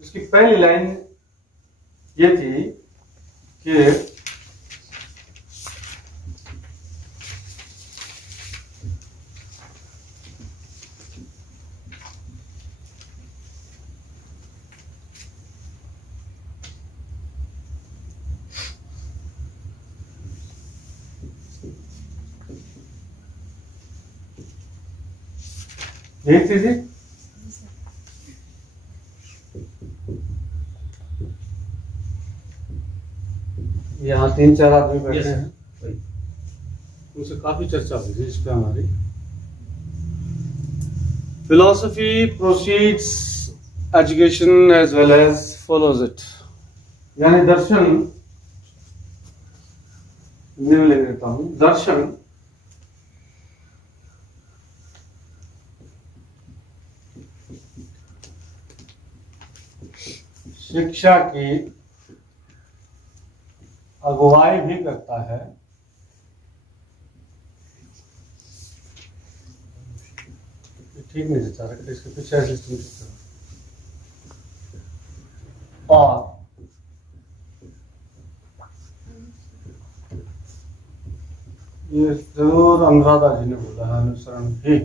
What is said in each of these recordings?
उसकी पहली लाइन ये थी कि देख लीजिए, यहाँ 3-4 आदमी बैठे हैं, उनसे काफी चर्चा हुई थी इस पे हमारी। Philosophy proceeds education as well as follows it, यानी दर्शन, मैं ले लेता हूँ, दर्शन शिक्षा की अगुवाई भी करता है ठीक नहीं चचा रखते, इसके पीछे असिस्टेंट और ये जरूर अनुराधा जी ने बोला है, अनुसरण भी।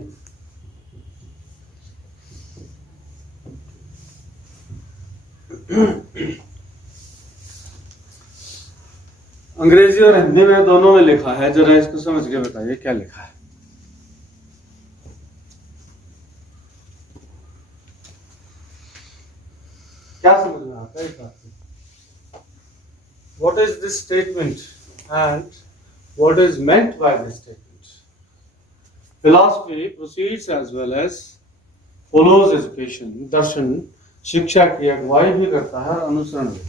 अंग्रेजी और हिंदी में दोनों में लिखा है, जरा इसको समझ के बताइए क्या लिखा है। क्या समझ में आता है इस बात से? What is this statement and what is meant by this statement? Philosophy proceeds as well as follows education. दर्शन शिक्षा की अगुवाई भी करता है और अनुसरण भी।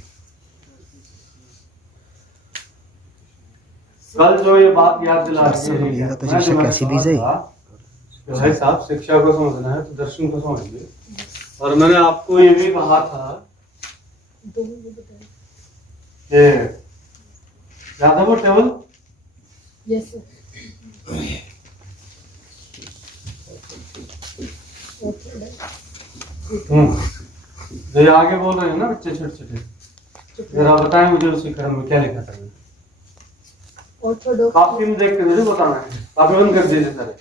कल जो ये बात याद दिला रही है, भाई साहब शिक्षा को समझना है तो दर्शन को समझिए। और मैंने आपको ये भी कहा था कि याद है वो टेबल? Yes sir. जो आगे बोल रहे हैं ना बच्चे छोटे छोटे, जरा बताएं मुझे उसी क्रम में क्या लिखा था। काफी में देख के मुझे बताना है। काफी बंद कर दीजिए सारे,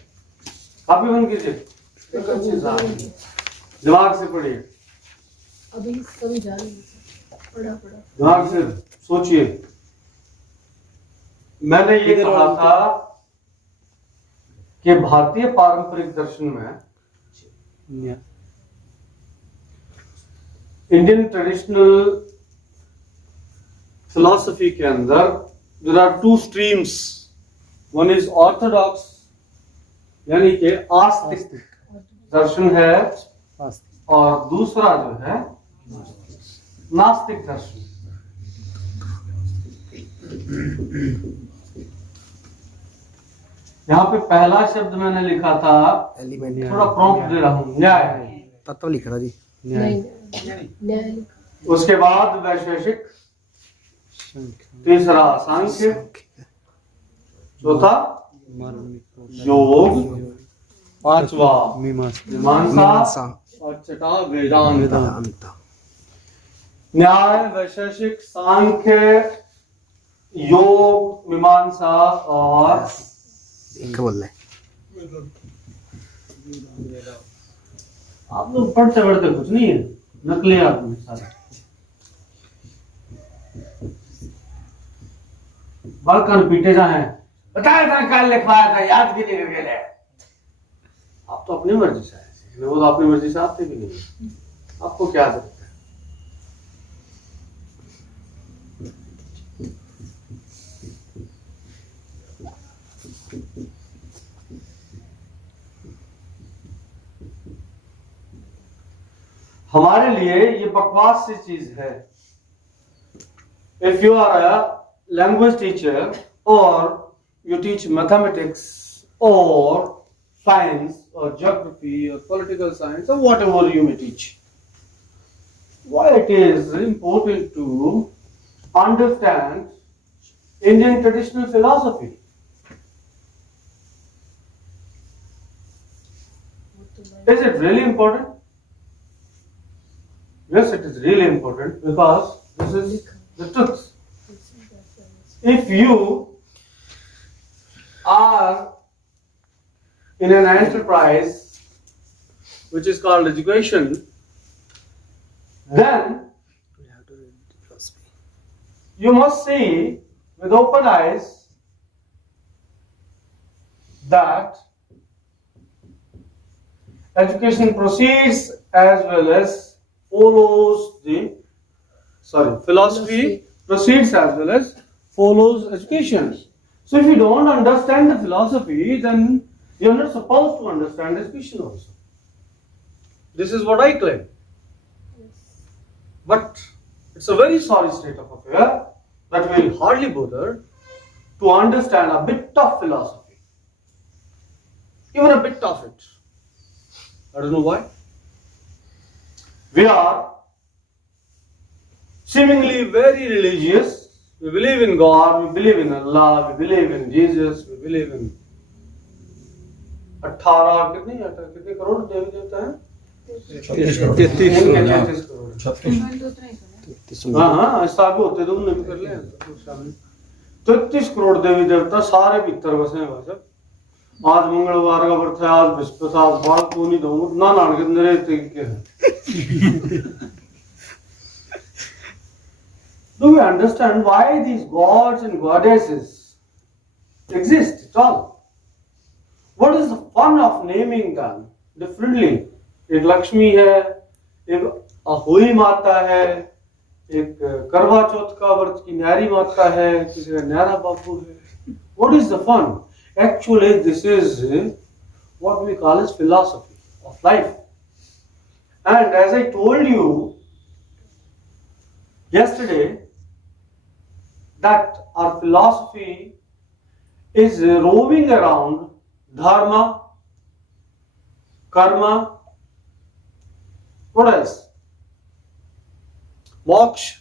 काफी बंद कीजिए, दिमाग से पढ़िए, अभी समझा रही हूँ, पढ़ा दिमाग से सोचिए। मैंने ये कहा था कि भारतीय पारंपरिक दर्शन में, इंडियन ट्रेडिशनल फिलॉसफी के अंदर there are two streams. One is orthodox, यानी कि आस्तिक दर्शन है, और दूसरा जो है नास्तिक दर्शन। यहाँ पे पहला शब्द मैंने लिखा था, थोड़ा प्रॉम्प्ट दे रहा हूँ, न्याय तत्व लिख रहा जी, न्याय। उसके बाद वैशेषिक, तीसरा सांख्य, चौथा योग, पांचवा मीमांसा और छठा वेदांत। न्याय, वैशेषिक, सांख्य, योग, मीमांसा और क्या बोल रहे आप लोग पढ़ते पढ़ते कुछ नहीं है, नकली आदमी सारे। बालकन पीटे जा हैं, बताया था कल लिखवाया था, याद भी नहीं करके ले। आप तो अपनी मर्जी से आए, वो तो अपनी मर्जी से आते भी नहीं, आपको क्या जरूरत है? हमारे लिए ये बकवास सी चीज है। If you are a language teacher or you teach mathematics or science or geography or political science or whatever you may teach, why it is important to understand Indian traditional philosophy? Is it really important? Yes, it is really important because this is the truth. If you are in an enterprise which is called education, then We have to read the philosophy. you must see with open eyes that education proceeds as well as follows the philosophy proceeds as well as follows education. So if you don't understand the philosophy, then you're not supposed to understand education also. This is what I claim. But it's a very sorry state of affair that we will hardly bother to understand a bit of philosophy. Even a bit of it. I don't know why. We are seemingly very religious. We believe in God, we believe in Allah, we believe in Jesus, we believe in 18 कितने करोड़ देवी देवता हैं? 33 करोड़। 33 हाँ ऐसा आगे होते तो उन्हें भी कर ले 33 करोड़ देवी देवता सारे भीतर बसे हैं भाई साहब। आज मंगलवार का व्रत है, आज बृहस्पति, आज बाल को नहीं दूंगा ना नान के अंदर तरीके हैं। Do we understand why these gods and goddesses exist at all? What is the fun of naming them differently? एक लक्ष्मी है, एक अहोई माता है, एक करवा चौथ का व्रत की न्यारी माता है, किसी का न्यारा बापू है। What is the fun? Actually, this is what we call as philosophy of life. And as I told you yesterday, that our philosophy is roving around dharma, karma, what else? Moksha,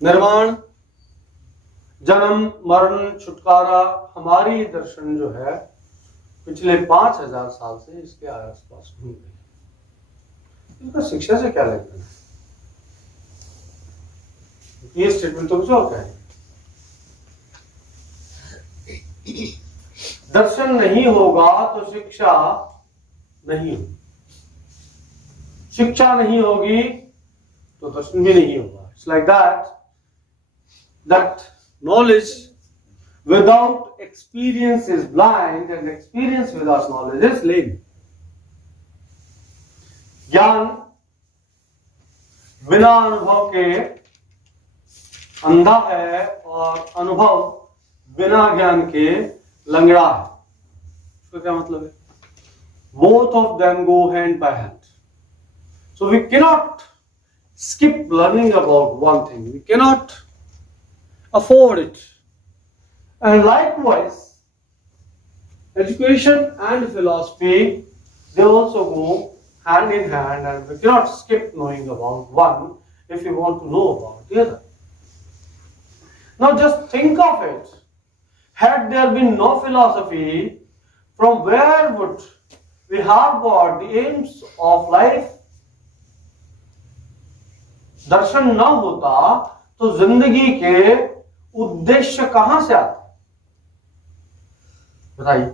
nirvana, जन्म मरण छुटकारा। हमारी दर्शन जो है पिछले 5000 साल से इसके आसपास घूम रही है। इसका शिक्षा से क्या लेना है? ये स्टेटमेंट तो कुछ और क्या है? दर्शन नहीं होगा तो शिक्षा नहीं होगी, शिक्षा नहीं होगी तो दर्शन भी नहीं होगा। It's like that knowledge without experience is blind and experience without knowledge is lame. ज्ञान बिना अनुभव के अंधा है और अनुभव बिना ज्ञान के लंगड़ा है। इसका क्या मतलब है? Both of them go hand by hand. So we cannot skip learning about one thing. We cannot afford it. And likewise, education and philosophy, they also go hand in hand, and we cannot skip knowing about one if we want to know about the other. Now just think of it. Had there been no philosophy, from where would we have got the aims of life? दर्शन न होता तो जिंदगी के उद्देश्य कहां से आते बताइए?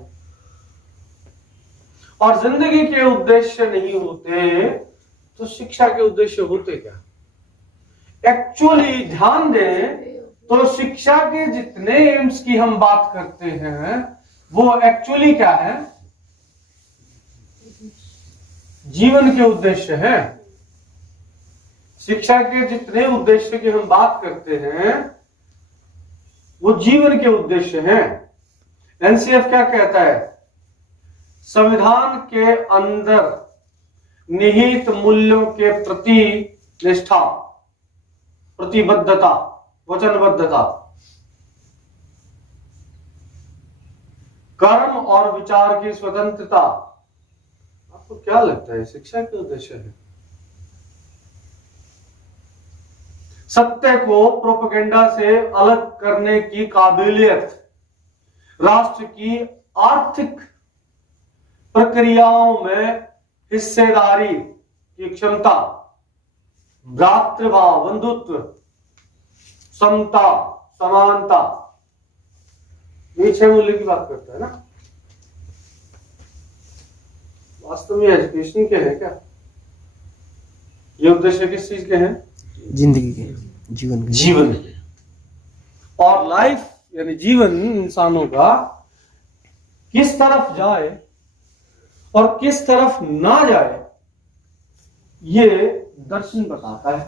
और जिंदगी के उद्देश्य नहीं होते तो शिक्षा के उद्देश्य होते क्या? एक्चुअली ध्यान दें तो शिक्षा के जितने एम्स की हम बात करते हैं वो एक्चुअली क्या है? जीवन के उद्देश्य है। शिक्षा के जितने उद्देश्य की हम बात करते हैं वो जीवन के उद्देश्य हैं। एनसीएफ क्या कहता है? संविधान के अंदर निहित मूल्यों के प्रति निष्ठा, प्रतिबद्धता, वचनबद्धता, कर्म और विचार की स्वतंत्रता। आपको क्या लगता है शिक्षा के उद्देश्य है? सत्य को प्रोपेगेंडा से अलग करने की काबिलियत, राष्ट्र की आर्थिक प्रक्रियाओं में हिस्सेदारी की क्षमता, भ्रातृभाव, बंधुत्व, समता, समानता, ये 6 मूल्य की बात करता है ना। वास्तव में एजुकेशन के हैं क्या? ये उद्देश्य किस चीज के हैं? जिंदगी के, जीवन के। जीवन के। और लाइफ यानी जीवन इंसानों का किस तरफ जाए और किस तरफ ना जाए, ये दर्शन बताता है।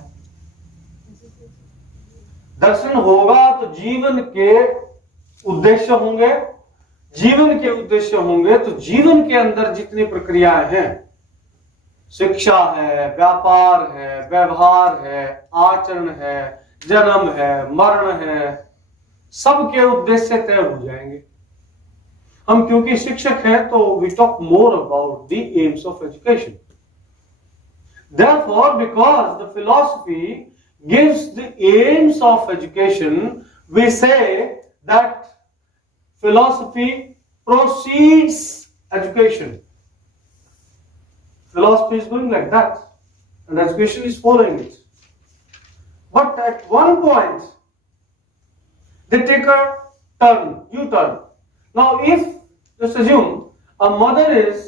दर्शन होगा तो जीवन के उद्देश्य होंगे, जीवन के उद्देश्य होंगे तो जीवन के अंदर जितनी प्रक्रियाएं हैं, शिक्षा है, व्यापार है, व्यवहार है, आचरण है, जन्म है, मरण है, सबके उद्देश्य तय हो जाएंगे। हम क्योंकि शिक्षक हैं तो we talk more about the aims of education. Therefore, because the philosophy gives the aims of education, we say that philosophy precedes education. Philosophy is going like that, and education is following it. But at one point, they take a turn, U-turn. Now, if, just assume, a mother is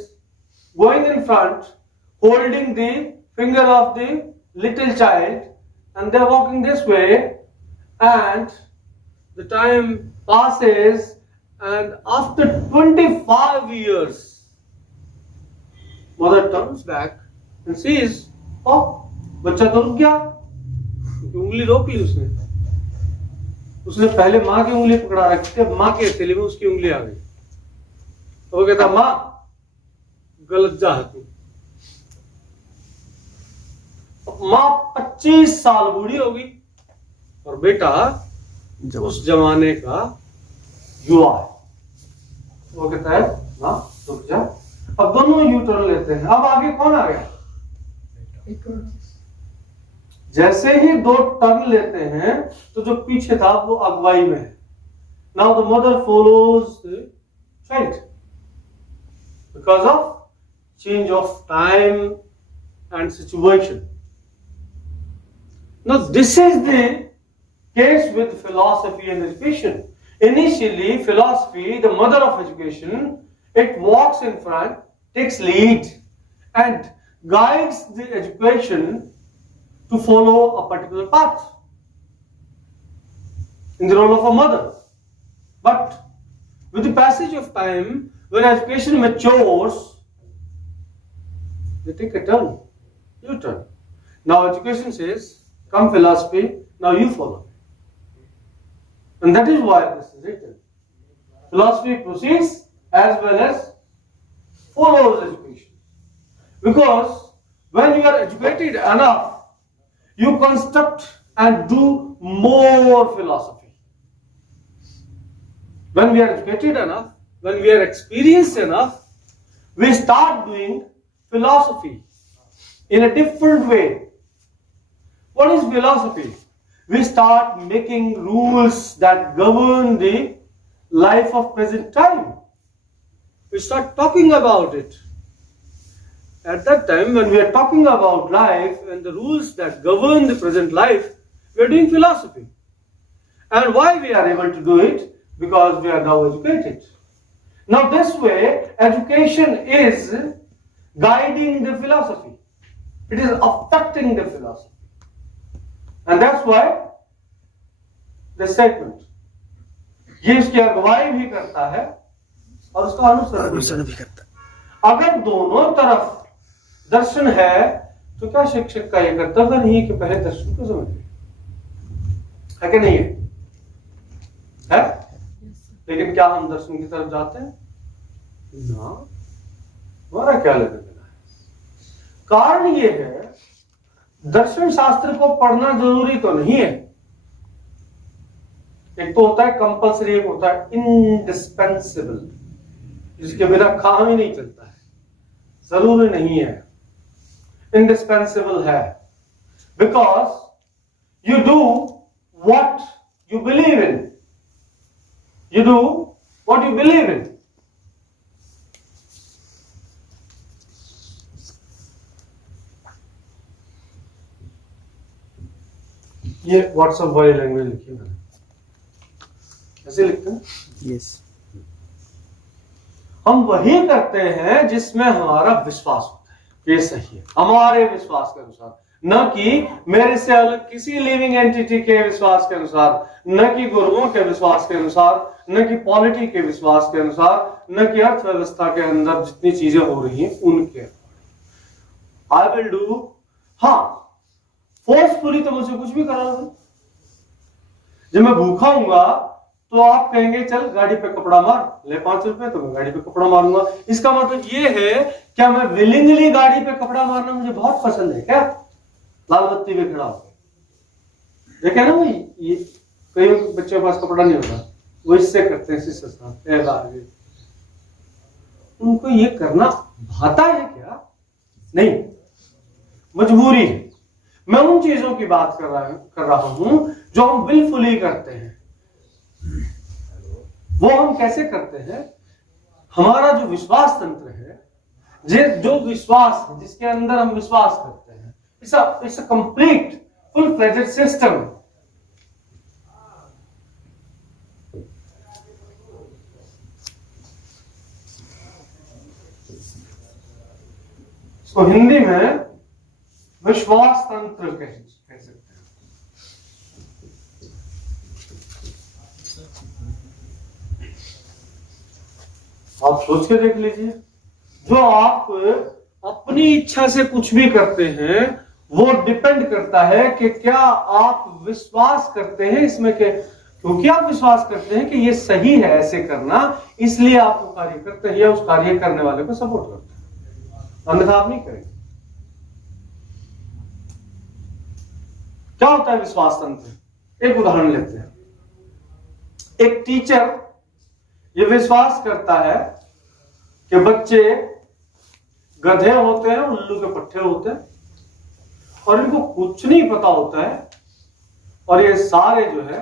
going in front, holding the finger of the little child, and they're walking this way, and the time passes, and after 25 years, mother turns back and sees, oh, बच्चा तो रुक गया, उंगली रोक ली उसने। उसने पहले माँ की उंगली पकड़ा रखी थी, माँ के हथेली में उसकी उंगली आ गई। तो वो कहता, माँ गलत जा तू। माँ 25 साल बूढ़ी होगी और बेटा उस जमाने का युवा है। वो कहता है, माँ रुक जा। अब दोनों यू टर्न लेते हैं। अब आगे कौन आ गया? जैसे ही दो टर्न लेते हैं तो जो पीछे था वो अगुवाई में है। Now the mother follows the child because of change of time and situation. Now this is the case with philosophy and education. Initially, philosophy, the mother of education, it walks in front, takes lead, and guides the education to follow a particular path in the role of a mother. But with the passage of time, when education matures, they take a turn, U-turn. Now education says, come philosophy, now you follow. And that is why this is written. Philosophy proceeds as well as follows education. Because when you are educated enough, you construct and do more philosophy. When we are educated enough, when we are experienced enough, we start doing philosophy in a different way. What is philosophy? We start making rules that govern the life of present time. We start talking about it. At that time, when we are talking about life and the rules that govern the present life, we are doing philosophy. And why we are able to do it? Because we are now educated. Now this way, education is guiding the philosophy. It is affecting the philosophy. And that's why the statement, ये इसकी अगुवाई भी करता है और उसका अनुसरण भी करता है। अगर दोनों तरफ दर्शन है तो क्या शिक्षक का ये कर्तव्य नहीं है कि पहले दर्शन को समझे? है कि नहीं है? लेकिन क्या हम दर्शन की तरफ जाते हैं? ना, हमारा क्या लेना देना है? कारण ये है, दर्शन शास्त्र को पढ़ना जरूरी तो नहीं है। एक तो होता है कंपल्सरी, एक होता है इंडिस्पेंसिबल, जिसके बिना काम ही नहीं चलता है। जरूरी नहीं है, इंडिस्पेंसिबल है। Because you do what you believe in, you do what you believe in. ये व्हाट्सएप वाली लैंग्वेज लिखी मैंने, ऐसे लिखते हैं। यस। हम वही करते हैं जिसमें हमारा विश्वास होता है, ये सही है हमारे विश्वास के अनुसार, न कि मेरे से अलग किसी लिविंग एंटिटी के विश्वास के अनुसार, न कि गुरुओं के विश्वास के अनुसार, न कि पॉलिटी के विश्वास के अनुसार, न कि अर्थव्यवस्था के अंदर जितनी चीजें हो रही हैं उनके। आई विल डू, हाँ फोर्सफुली तो मुझे कुछ भी करा दो। जब मैं भूखा हूंगा तो आप कहेंगे चल गाड़ी पे कपड़ा मार, ले 5 रुपए, तो मैं गाड़ी पे कपड़ा मारूंगा। इसका मतलब ये है, क्या मैं विलिंगली गाड़ी पे कपड़ा मारना मुझे बहुत पसंद है क्या? लाल बत्ती पे खड़ा हो देखे ना भाई, ये कई बच्चों के पास कपड़ा नहीं होता, वो इससे करते हैं इससे साथ, उनको ये करना भाता है क्या? नहीं, मजबूरी है। मैं उन चीजों की बात कर रहा हूं जो हम विलफुली करते हैं। वो हम कैसे करते हैं? हमारा जो विश्वास तंत्र है, जो विश्वास है, जिसके अंदर हम विश्वास करते हैं, it's a complete full fledged system. इसको हिंदी में विश्वास तंत्र कह सकते हैं। आप सोच के देख लीजिए, जो आप अपनी इच्छा से कुछ भी करते हैं वो डिपेंड करता है कि क्या आप विश्वास करते हैं इसमें के, क्योंकि आप विश्वास करते हैं कि ये सही है ऐसे करना, इसलिए आप वो कार्य करते हैं या उस कार्य करने वाले को सपोर्ट करते हैं, अन्यथा आप नहीं करेंगे। क्या होता है विश्वास तंत्र? एक उदाहरण लेते हैं। एक टीचर ये विश्वास करता है कि बच्चे गधे होते हैं, उल्लू के पट्टे होते हैं और इनको कुछ नहीं पता होता है और ये सारे जो है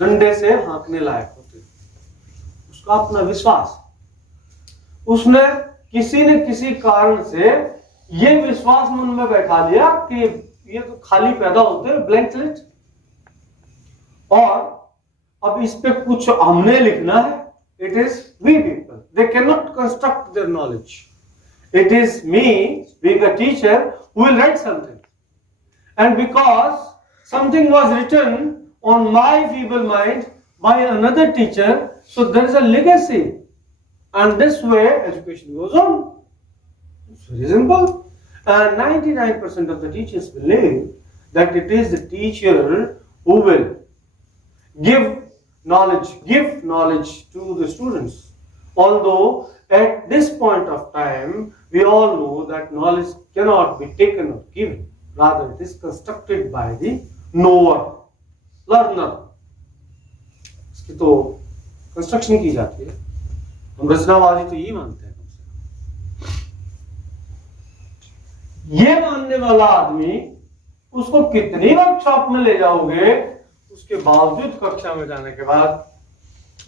डंडे से हाँकने लायक होते हैं। उसका अपना विश्वास, उसने किसी न किसी कारण से ये विश्वास मन में बैठा लिया कि ये तो खाली पैदा होते हैं, ब्लैंक स्लेट, और अब इस पे कुछ हमने लिखना है। It is we people, they can not construct their knowledge. It is me being a teacher who will write something, and because something was written on my feeble mind by another teacher, so there is a legacy, and this way education goes on. It's very simple. And 99% of the teachers believe that it is the teacher who will give knowledge to the students. Although at this point of time, we all know that knowledge cannot be taken or given. Rather, it is constructed by the knower, learner. इसकी तो construction की जाती है। हम रचनावादी तो यही मानते हैं। ये मानने वाला आदमी, उसको कितनी वर्कशॉप में ले जाओगे, उसके बावजूद कक्षा में जाने के बाद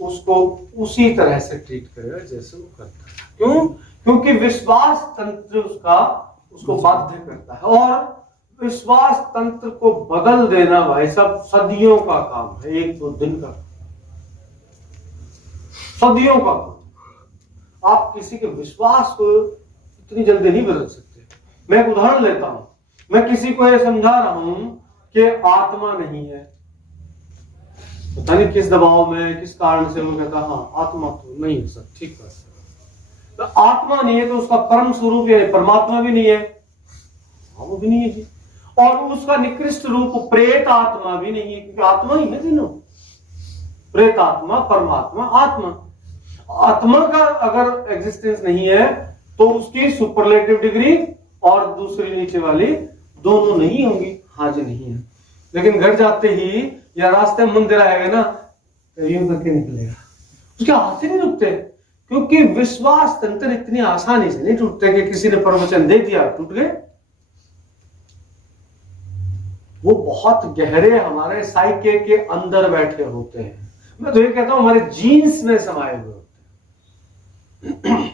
उसको उसी तरह से ट्रीट करेगा जैसे वो करता है। क्यों? क्योंकि विश्वास तंत्र उसको बाध्य करता है, और विश्वास तंत्र को बदल देना भाई सब सदियों का काम है, 1-2 दिन का, सदियों का काम। आप किसी के विश्वास को इतनी जल्दी नहीं बदल सकते। मैं एक उदाहरण लेता हूं। मैं किसी को यह समझा रहा हूं कि आत्मा नहीं है, पता नहीं किस दबाव में, किस कारण से वो कहता हाँ आत्मा तो नहीं है सर, ठीक है। तो आत्मा नहीं है तो उसका परम स्वरूप है परमात्मा भी नहीं है, हाँ वो भी नहीं है जी। और उसका निकृष्ट रूप प्रेत आत्मा भी नहीं है, क्योंकि आत्मा ही है तीनों, प्रेत आत्मा, परमात्मा, आत्मा। आत्मा का अगर एग्जिस्टेंस नहीं है तो उसकी सुपरलेटिव डिग्री और दूसरी नीचे वाली दोनों नहीं होंगी। हाँ जी नहीं है, लेकिन घर जाते ही या रास्ते में मंदिर आएगा ना तो यूं करके निकलेगा, उसके हाथ ही नहीं रुकते, क्योंकि विश्वास तंत्र इतनी आसानी से नहीं टूटते कि किसी ने प्रवचन दे दिया टूट गए। वो बहुत गहरे हमारे साइके के अंदर बैठे होते हैं। मैं तो ये कहता हूं हमारे जीन्स में समाये हुए होते हैं।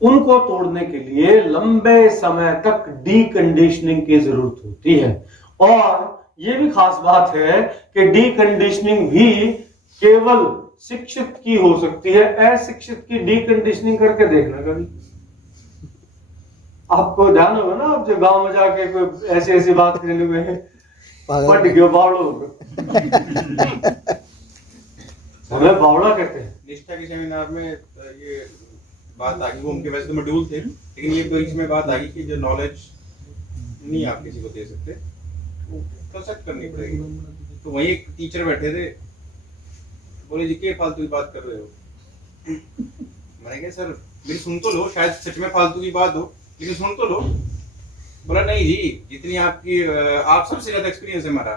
उनको तोड़ने के लिए लंबे समय तक डीकंडीशनिंग की जरूरत होती है। और ये भी खास बात है कि डीकंडीशनिंग भी केवल शिक्षित की हो सकती है, अशिक्षित की डीकंडीशनिंग करके देखना कभी। आपको ध्यान होगा ना, आप जो गांव में जाके कोई ऐसी ऐसी बात करने में पट गयो बावड़ो हमें बावड़ा कहते हैं। निष्ठा के सेमिनार में ये बात आ गई, वो उनके वैसे तो मॉड्यूल थे, लेकिन ये बीच में बात आ गई कि जो नॉलेज नहीं आप किसी को दे सकते तो सेट करनी पड़ेगी। तो वही एक टीचर बैठे थे, बोले जी क्या फालतू की बात कर रहे हो। मैंने कहा सर मेरी सुन तो लो, शायद सच में फालतू की बात हो लेकिन सुन तो लो। बोला नहीं जी, जितनी आपकी आप सबसे ज्यादा एक्सपीरियंस है हमारा।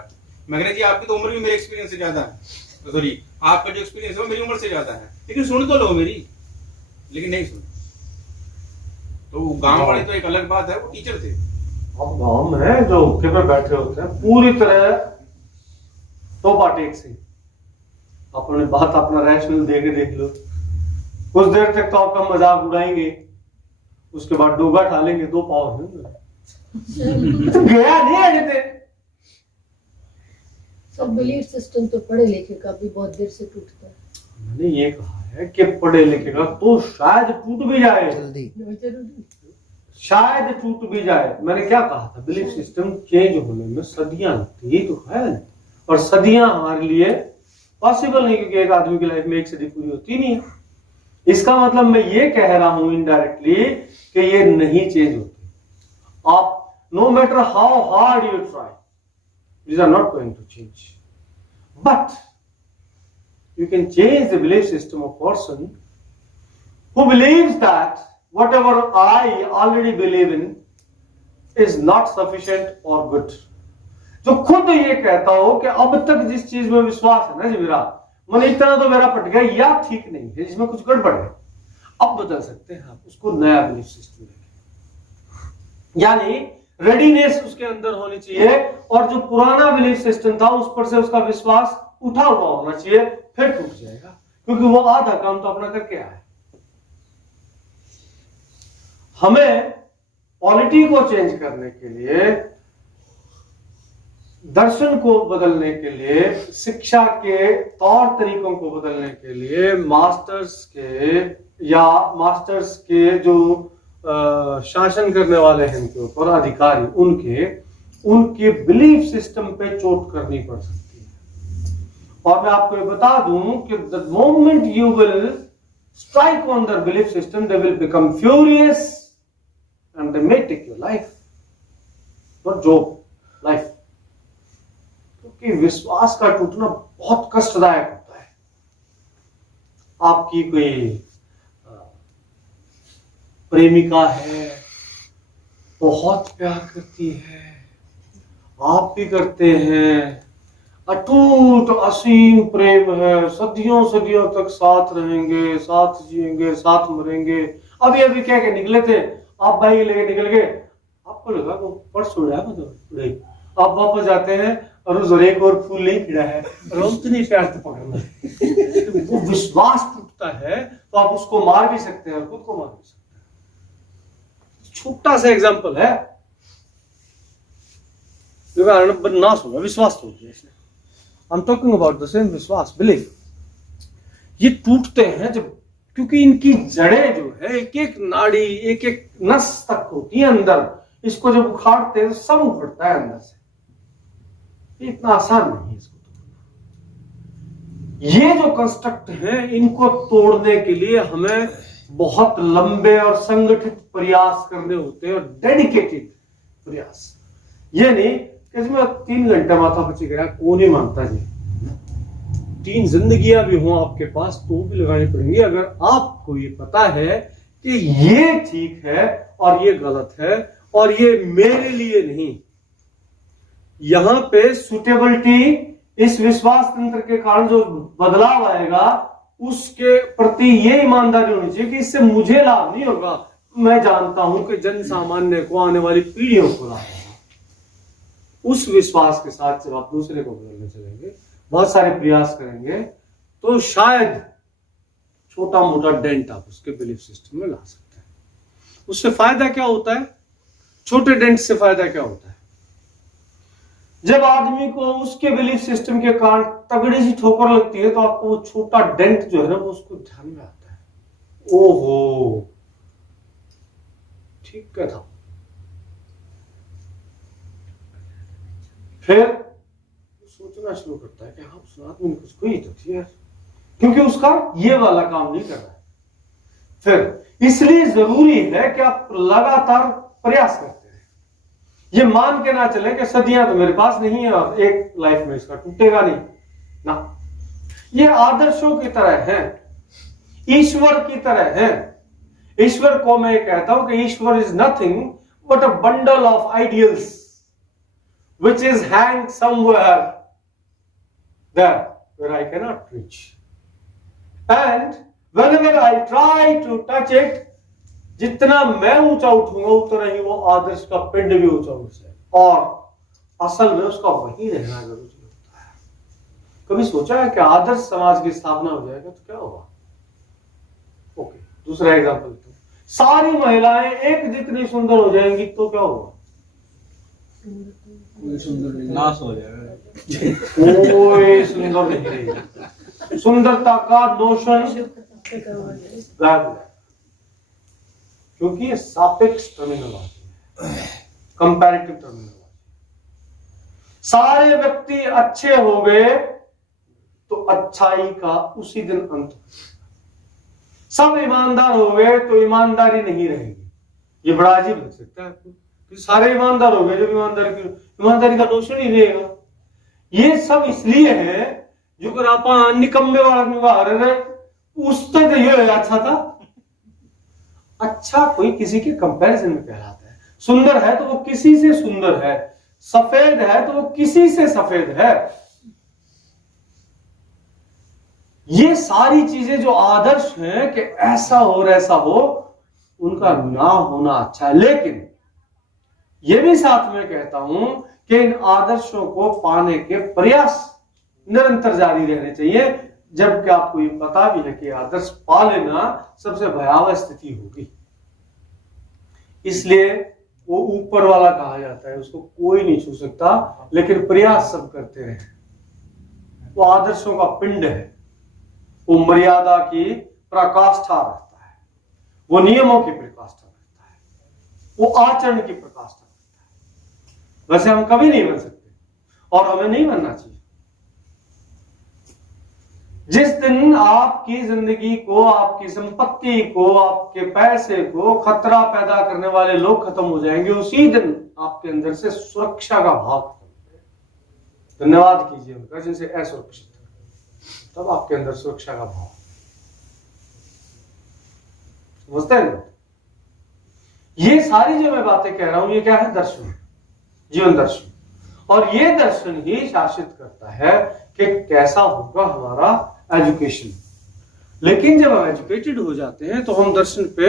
मैं कह रहा जी आपकी तो उम्र भी मेरे एक्सपीरियंस से ज्यादा है, सॉरी आपका जो एक्सपीरियंस है वो मेरी उम्र से ज्यादा है, लेकिन सुन तो लो मेरी। लेकिन नहीं सुन। तो गांव वाले तो एक अलग बात है, वो टीचर थे। अब गांव में जो हुक्के पे बैठे होते हैं पूरी तरह तो बाटेक से अपने बात अपना रैशनल दे के देख लो। कुछ देर तक तो आपका मजाक उड़ाएंगे, उसके बाद डोगा ठालेंगे, 2 पाव गया नहीं आगे। सब बिलीफ सिस्टम तो पढ़े लिखे का भी बहुत देर से टूटता है। मैंने ये कहा है कि पढ़े लिखे का तो शायद टूट भी जाए, जल्दी शायद टूट भी जाए। मैंने क्या कहा था, बिलीफ सिस्टम चेंज होने में सदियां लगती, यही तो है। और सदियां हमारे लिए पॉसिबल नहीं, क्योंकि एक आदमी की लाइफ में एक सदी पूरी होती नहीं है। इसका मतलब मैं ये कह रहा हूं इनडायरेक्टली कि ये नहीं चेंज होती। आप no matter how hard you try, these are not going to change. But you can change the belief system of a person who believes that whatever I already believe in is not sufficient or good. जो खुद ये कहता हो कि अब तक जिस चीज में विश्वास है ना जी मेरा, मन इतना तो मेरा पट गया या ठीक नहीं है, जिसमें कुछ गड़बड़ है, अब बदल सकते हैं आप उसको, नया बिलीफ सिस्टम देखें। यानी रेडीनेस उसके अंदर होनी चाहिए, और जो पुराना बिलीफ सिस्टम था उस पर से उसका विश्वास उठा हुआ होना चाहिए, फिर टूट जाएगा, क्योंकि वो आधा काम तो अपना करके आया है। हमें पॉलिटी को चेंज करने के लिए, दर्शन को बदलने के लिए, शिक्षा के तौर तरीकों को बदलने के लिए मास्टर्स के जो शासन करने वाले हैं इनके ऊपर अधिकारी, उनके बिलीफ सिस्टम पे चोट करनी पड़ सकती है। और मैं आपको ये बता दूं कि the moment you will strike on their belief system, they will become furious and they may take your life, not joke life. क्योंकि विश्वास का टूटना बहुत कष्टदायक होता है। आपकी कोई प्रेमिका है, बहुत प्यार करती है, आप भी करते हैं, अटूट असीम प्रेम है, सदियों सदियों तक साथ रहेंगे, साथ जिएंगे, साथ मरेंगे। अभी अभी क्या क्या निकले थे आप, बाइक लेके निकल गए, आपको लगा वो परसों है, मतलब आप वापस जाते हैं और उस एक और फूल नहीं खिला है और उतनी प्यार से पकड़ना। वो विश्वास टूटता है तो आप उसको मार भी सकते हैं और खुद को मार भी सकते हैं। छोटा सा एग्जांपल है, ना सुना, विश्वास टूट गया इसने। I am talking about the same विश्वास, बिलीफ। ये टूटते हैं जब, क्योंकि इनकी जड़ें जो है एक एक नाड़ी, एक एक नस तक होती है अंदर, इसको जब उखाड़ते हैं तो सब उखड़ता है अंदर से। इतना आसान नहीं है इसको तोड़ना। ये जो कंस्ट्रक्ट है, इनको तोड़ने के लिए हमें बहुत लंबे और संगठित प्रयास करने होते हैं, और डेडिकेटेड प्रयास। ये नहीं कि इसमें 3 घंटे माथा पची गया, कौन ही मानता जी। 3 जिंदगियां भी हों आपके पास तो भी लगानी पड़ेंगी, अगर आपको ये पता है कि ये ठीक है और ये गलत है और ये मेरे लिए नहीं। यहां पे सुटेबिलिटी, इस विश्वास तंत्र के कारण जो बदलाव आएगा उसके प्रति ये ईमानदारी होनी चाहिए कि इससे मुझे लाभ नहीं होगा, मैं जानता हूं कि जन सामान्य को, आने वाली पीढ़ियों को लाभ होगा। उस विश्वास के साथ जब आप दूसरे को बदलने चलेंगे, बहुत सारे प्रयास करेंगे, तो शायद छोटा मोटा डेंट आप उसके बिलीफ सिस्टम में ला सकते हैं। उससे फायदा क्या होता है? छोटे डेंट से फायदा क्या होता है? जब आदमी को उसके बिलीफ सिस्टम के कारण तगड़ी सी ठोकर लगती है तो आपको वो छोटा डेंट जो है ना वो उसको ध्यान में आता है, ओहो ठीक क्या था। फिर सोचना शुरू करता है कि हाँ उस आदमी ने कुछ कही तो थी यार, क्योंकि उसका ये वाला काम नहीं कर रहा है। फिर इसलिए जरूरी है कि आप लगातार प्रयास करते हैं। ये मान के ना चले कि सदियां तो मेरे पास नहीं है और एक लाइफ में इसका टूटेगा नहीं ना। ये आदर्शों की तरह है, ईश्वर की तरह है। ईश्वर को मैं कहता हूं कि ईश्वर is nothing but a bundle of ideals which is hanged somewhere there where I cannot reach. And whenever I try to touch it, जितना मैं ऊंचा उठूंगा उतना ही वो आदर्श का पिंड भी ऊंचा उठ जाए, और असल में उसका वही रहना जरूरी होता है। कभी सोचा है कि आदर्श समाज की स्थापना हो जाएगा तो क्या होगा? ओके, दूसरा एग्जांपल लेते हैं। सारी महिलाएं एक जितनी सुंदर हो जाएंगी तो क्या होगा? कोई सुंदर नहीं, नाश हो जाएगा। कोई सुंदर नहीं रहेगी। सुंदरता का नोशन गायब है, क्योंकि ये सापेक्ष टर्मिनोलॉजी है, कंपैरेटिव टर्मिनोलॉजी। सारे व्यक्ति अच्छे हो गए तो अच्छाई का उसी दिन अंत हो जाएगा। सब ईमानदार हो गए तो ईमानदारी नहीं रहेगी। ये बड़ा अजीब लग सकता है आपको, सारे ईमानदार हो गए, जब ईमानदारी का नोशन ही रहेगा। ये सब इसलिए है जो अगर आप निकम्मे वाला उससे तो ये अच्छा था। अच्छा कोई किसी के कंपैरिजन में कहलाता है। सुंदर है तो वो किसी से सुंदर है, सफेद है तो वो किसी से सफेद है। ये सारी चीजें जो आदर्श हैं कि ऐसा हो और ऐसा हो, उनका ना होना अच्छा है। लेकिन ये भी साथ में कहता हूं कि इन आदर्शों को पाने के प्रयास निरंतर जारी रहने चाहिए, जबकि आपको ये पता भी है कि आदर्श पा लेना सबसे भयावह स्थिति होगी। इसलिए वो ऊपर वाला कहा जाता है, उसको कोई नहीं छू सकता, लेकिन प्रयास सब करते रहे। वो आदर्शों का पिंड है, वो मर्यादा की प्रकाष्ठा रखता है, वो नियमों की प्रकाष्ठा रखता है, वो आचरण की प्रकाष्ठा रखता है। वैसे हम कभी नहीं बन सकते और हमें नहीं बनना चाहिए। जिस दिन आपकी जिंदगी को, आपकी संपत्ति को, आपके पैसे को खतरा पैदा करने वाले लोग खत्म हो जाएंगे, उसी दिन आपके अंदर से सुरक्षा का भाव खत्म हो जाएगा। धन्यवाद कीजिए उनका जिनसे असुरक्षित है, तब आपके अंदर सुरक्षा का भाव। समझते हैं? ये सारी जो मैं बातें कह रहा हूं, ये क्या है? दर्शन, जीवन दर्शन। और ये दर्शन ही शासित करता है कि कैसा होगा हमारा एजुकेशन। लेकिन जब हम एजुकेटेड हो जाते हैं तो हम दर्शन पे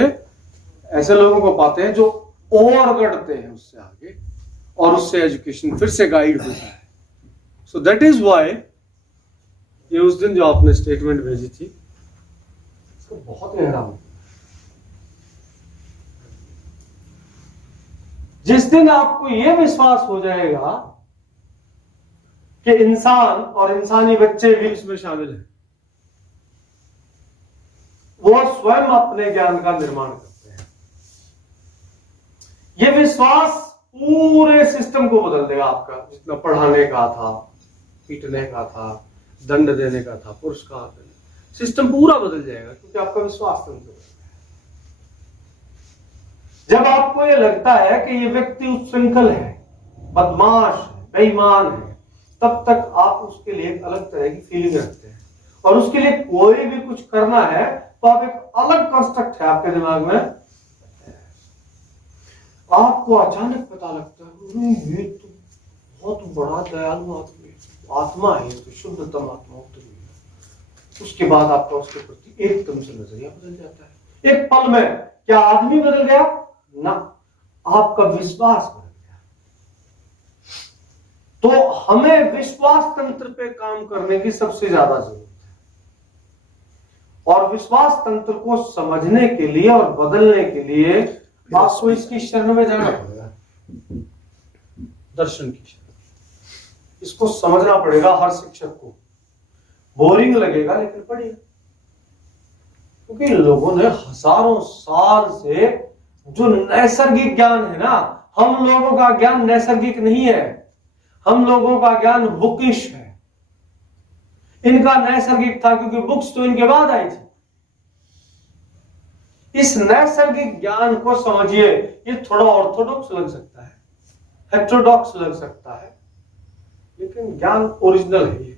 ऐसे लोगों को पाते हैं जो और गढ़ते हैं उससे आगे, और उससे एजुकेशन फिर से गाइड होता है। सो दैट इज व्हाई ये उस दिन जो आपने स्टेटमेंट भेजी थी, इसको बहुत गहरा हो। जिस दिन आपको यह विश्वास हो जाएगा कि इंसान और इंसानी बच्चे भी इसमें शामिल हैं, वो स्वयं अपने ज्ञान का निर्माण करते हैं, यह विश्वास पूरे सिस्टम को बदल देगा। आपका जितना पढ़ाने का था, पीटने का था, दंड देने का था, पुरस्कार देने, सिस्टम पूरा बदल जाएगा, क्योंकि आपका विश्वास तंत्र। जब आपको ये लगता है कि ये व्यक्ति उच्छृंखल है, बदमाश है, बेईमान है, तब तक आप उसके लिए एक अलग तरह की फीलिंग रखते हैं, और उसके लिए कोई भी कुछ करना है तो आप एक अलग कंस्ट्रक्ट है आपके दिमाग में। आपको अचानक पता लगता है ये तो बहुत बड़ा दयालु आत्मा है, ये तो शुद्धतम आत्मा उतरी है। उसके बाद आपका उसके प्रति एकदम से नजरिया बदल जाता है। एक पल में क्या आदमी बदल गया? ना, आपका विश्वास बदल गया। तो हमें विश्वास तंत्र पे काम करने की सबसे ज्यादा जरूरत है, और विश्वास तंत्र को समझने के लिए और बदलने के लिए आपको इसकी शरण में जाना पड़ेगा, दर्शन की शरण। इसको समझना पड़ेगा हर शिक्षक को। बोरिंग लगेगा लेकिन पढ़िए, क्योंकि लोगों ने हजारों साल से जो नैसर्गिक ज्ञान है ना, हम लोगों का ज्ञान नैसर्गिक नहीं है, हम लोगों का ज्ञान बुकिश है। इनका नैसर्गिक था क्योंकि बुक्स तो इनके बाद आई थी। इस नैसर्गिक ज्ञान को समझिए। ये थोड़ा ऑर्थोडॉक्स लग सकता है, हेटेरोडॉक्स लग सकता है, लेकिन ज्ञान ओरिजिनल है ये।